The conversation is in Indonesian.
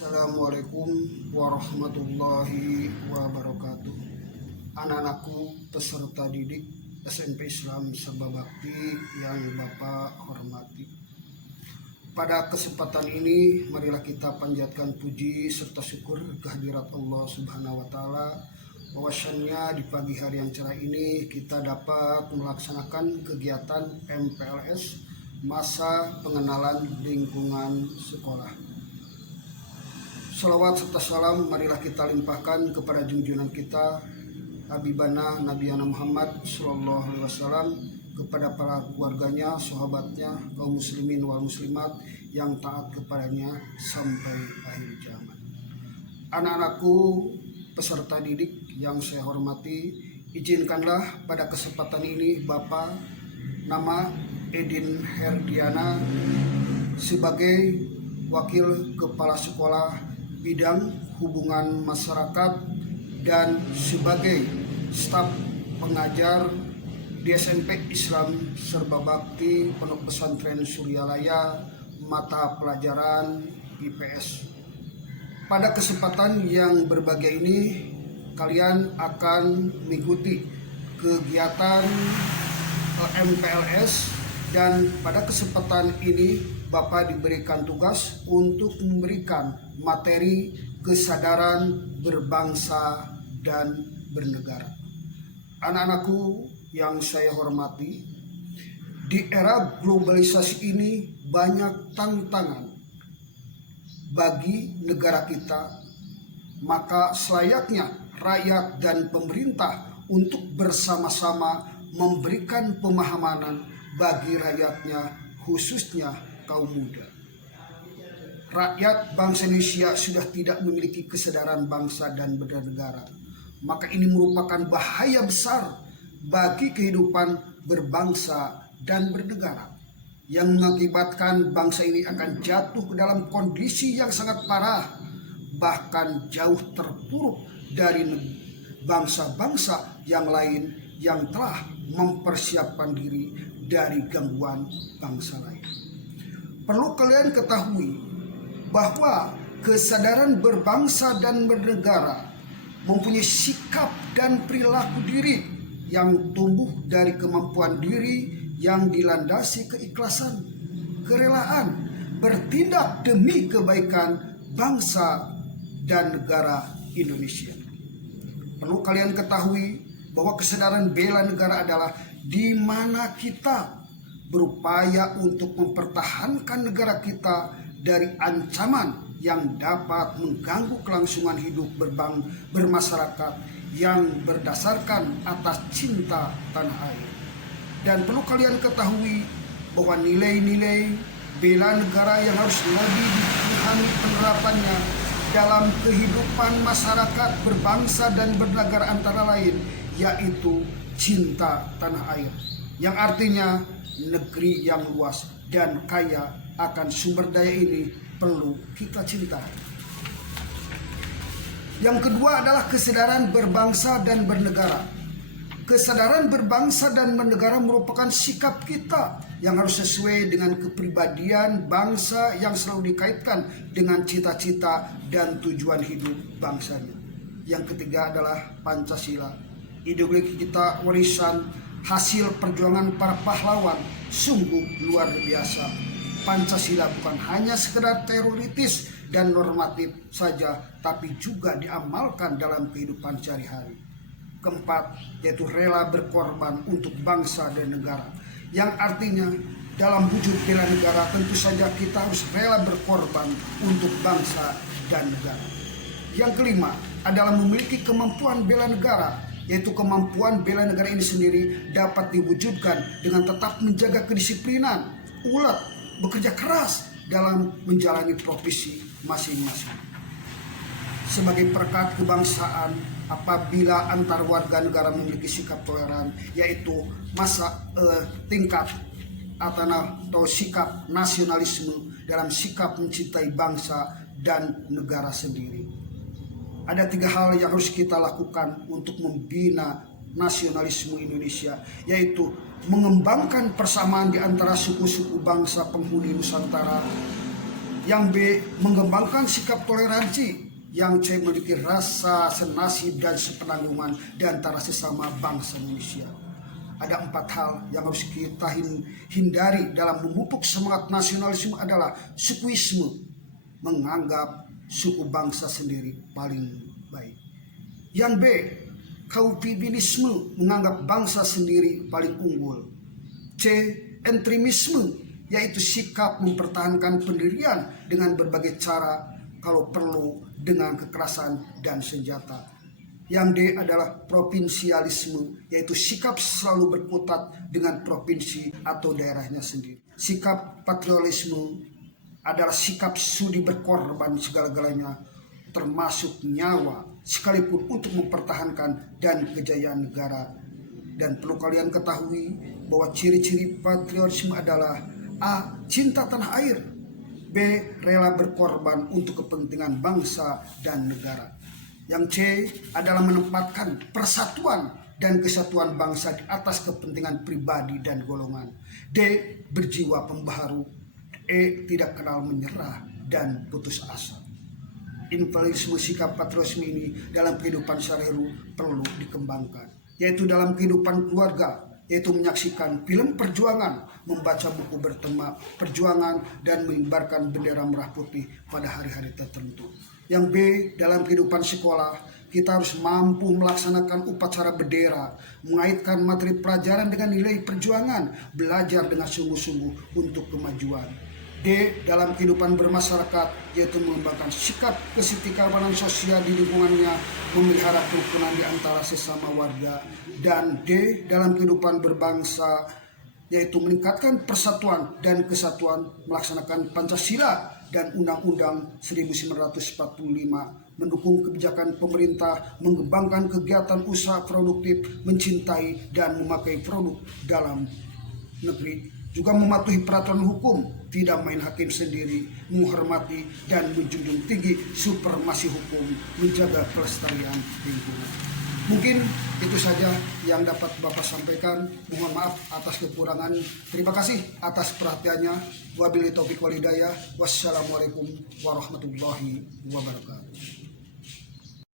Assalamualaikum warahmatullahi wabarakatuh. Anak-anakku peserta didik SMP Islam Serba Bakti yang Bapak hormati. Pada kesempatan ini marilah kita panjatkan puji serta syukur kehadirat Allah Subhanahu wa taala bahwasannya di pagi hari yang cerah ini kita dapat melaksanakan kegiatan MPLS masa pengenalan lingkungan sekolah. Salawat serta salam marilah kita limpahkan kepada junjungan kita Habibana Nabiyana Muhammad Sallallahu Alaihi Wasallam, kepada para keluarganya, sahabatnya, kaum muslimin wal muslimat yang taat kepadanya sampai akhir zaman. Anak-anakku peserta didik yang saya hormati, izinkanlah pada kesempatan ini Bapak nama Edin Herdiana sebagai Wakil Kepala Sekolah Bidang Hubungan Masyarakat dan sebagai staf pengajar di SMP Islam Serba Bakti Pondok Pesantren Suryalaya mata pelajaran IPS. Pada kesempatan yang berbahagia ini kalian akan mengikuti kegiatan MPLS, dan pada kesempatan ini Bapak diberikan tugas untuk memberikan materi kesadaran berbangsa dan bernegara. Anak-anakku yang saya hormati, di era globalisasi ini banyak tantangan bagi negara kita, maka selayaknya rakyat dan pemerintah untuk bersama-sama memberikan pemahaman bagi rakyatnya, khususnya kaum muda. Rakyat bangsa Indonesia sudah tidak memiliki kesadaran bangsa dan bernegara. Maka ini merupakan bahaya besar bagi kehidupan berbangsa dan bernegara, yang mengakibatkan bangsa ini akan jatuh ke dalam kondisi yang sangat parah, bahkan jauh terpuruk dari bangsa-bangsa yang lain yang telah mempersiapkan diri dari gangguan bangsa lain. Perlu kalian ketahui bahwa kesadaran berbangsa dan bernegara mempunyai sikap dan perilaku diri yang tumbuh dari kemampuan diri yang dilandasi keikhlasan, kerelaan, bertindak demi kebaikan bangsa dan negara Indonesia. Perlu kalian ketahui bahwa kesadaran bela negara adalah di mana kita berupaya untuk mempertahankan negara kita dari ancaman yang dapat mengganggu kelangsungan hidup bermasyarakat yang berdasarkan atas cinta tanah air. Dan perlu kalian ketahui bahwa nilai-nilai bela negara yang harus lebih dipahami penerapannya dalam kehidupan masyarakat berbangsa dan bernegara antara lain, yaitu cinta tanah air, yang artinya negeri yang luas dan kaya akan sumber daya ini perlu kita cintai. Yang kedua adalah kesadaran berbangsa dan bernegara. Kesadaran berbangsa dan bernegara merupakan sikap kita yang harus sesuai dengan kepribadian bangsa yang selalu dikaitkan dengan cita-cita dan tujuan hidup bangsanya. Yang ketiga adalah Pancasila. Ideologi kita warisan hasil perjuangan para pahlawan, sungguh luar biasa. Pancasila bukan hanya sekedar teoritis dan normatif saja, tapi juga diamalkan dalam kehidupan sehari-hari. Keempat, yaitu rela berkorban untuk bangsa dan negara, yang artinya dalam wujud bela negara tentu saja kita harus rela berkorban untuk bangsa dan negara. Yang kelima adalah memiliki kemampuan bela negara, yaitu kemampuan bela negara ini sendiri dapat diwujudkan dengan tetap menjaga kedisiplinan, ulet, bekerja keras dalam menjalani profesi masing-masing. Sebagai perekat kebangsaan, apabila antar warga negara memiliki sikap toleran, yaitu tingkat atau sikap nasionalisme dalam sikap mencintai bangsa dan negara sendiri. Ada 3 hal yang harus kita lakukan untuk membina nasionalisme Indonesia, yaitu mengembangkan persamaan di antara suku-suku bangsa penghuni Nusantara, Yang B, mengembangkan sikap toleransi. Yang C, memiliki rasa senasib dan sepenanggungan di antara sesama bangsa Indonesia. Ada 4 hal yang harus kita hindari dalam memupuk semangat nasionalisme adalah sukuisme, menganggap suku bangsa sendiri paling baik. Yang B, kaupibinisme, menganggap bangsa sendiri paling unggul. C, entremisme, yaitu sikap mempertahankan pendirian dengan berbagai cara, kalau perlu dengan kekerasan dan senjata. Yang D adalah provinsialisme, yaitu sikap selalu berkutat dengan provinsi atau daerahnya sendiri. Sikap patriotisme adalah sikap sudi berkorban segala-galanya, termasuk nyawa, sekalipun untuk mempertahankan dan kejayaan negara. Dan perlu kalian ketahui bahwa ciri-ciri patriotisme adalah A, cinta tanah air. B, rela berkorban untuk kepentingan bangsa dan negara. Yang C adalah menempatkan persatuan dan kesatuan bangsa di atas kepentingan pribadi dan golongan. D, berjiwa pembaharu. E, tidak kenal menyerah dan putus asa. Influensi sikap patriotisme ini dalam kehidupan sehari-hari perlu dikembangkan, yaitu dalam kehidupan keluarga, yaitu menyaksikan film perjuangan, membaca buku bertema perjuangan, dan mengibarkan bendera merah putih pada hari-hari tertentu. Yang B, dalam kehidupan sekolah, kita harus mampu melaksanakan upacara bendera, mengaitkan materi pelajaran dengan nilai perjuangan, belajar dengan sungguh-sungguh untuk kemajuan. D, dalam kehidupan bermasyarakat, yaitu mengembangkan sikap kesetikawanan sosial di lingkungannya, memelihara kerukunan di antara sesama warga. Dan D, dalam kehidupan berbangsa, yaitu meningkatkan persatuan dan kesatuan, melaksanakan Pancasila dan Undang-Undang 1945, mendukung kebijakan pemerintah, mengembangkan kegiatan usaha produktif, mencintai dan memakai produk dalam negeri, juga mematuhi peraturan hukum, tidak main hakim sendiri, menghormati dan menjunjung tinggi supremasi hukum, menjaga kelestarian lingkungan. Mungkin itu saja yang dapat Bapak sampaikan. Mohon maaf atas kekurangan. Terima kasih atas perhatiannya. Wabillahi taufiq wal hidayah. Wassalamualaikum warahmatullahi wabarakatuh.